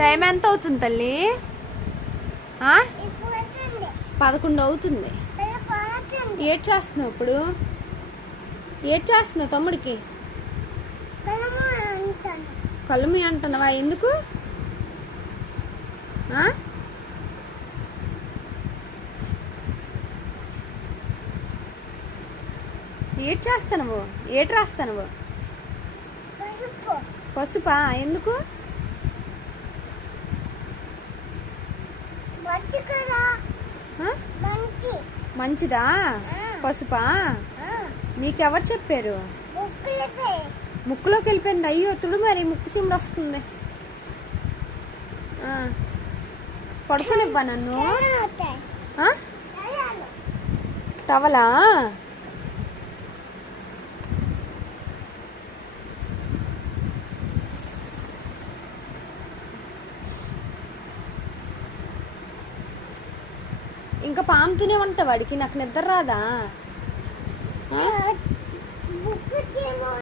Time ఎంత అవుతుంది తల్లి? 11 అవుతుంది. ఏడ్ చేస్తున్నావు ఇప్పుడు? ఏడ్ చేస్తున్నావు తమ్ముడికి? కలుమి అంటున్నావా? ఎందుకు? ఏడ్ చేస్తాను. ఏడు రాస్తాను. పసుపా? ఎందుకు? మంచిదా? పసుపా? నీకెవరు చెప్పారు? ముక్కులోకి వెళ్ళిపోయింది. అయ్యో తుడు, మరి ముక్కు సిమ్డు వస్తుంది. పడుకోనివ్వా నన్ను? టవలా? ఇంకా పాముతూనే ఉంటా వాడికి. నాకు నిద్ర రాదా?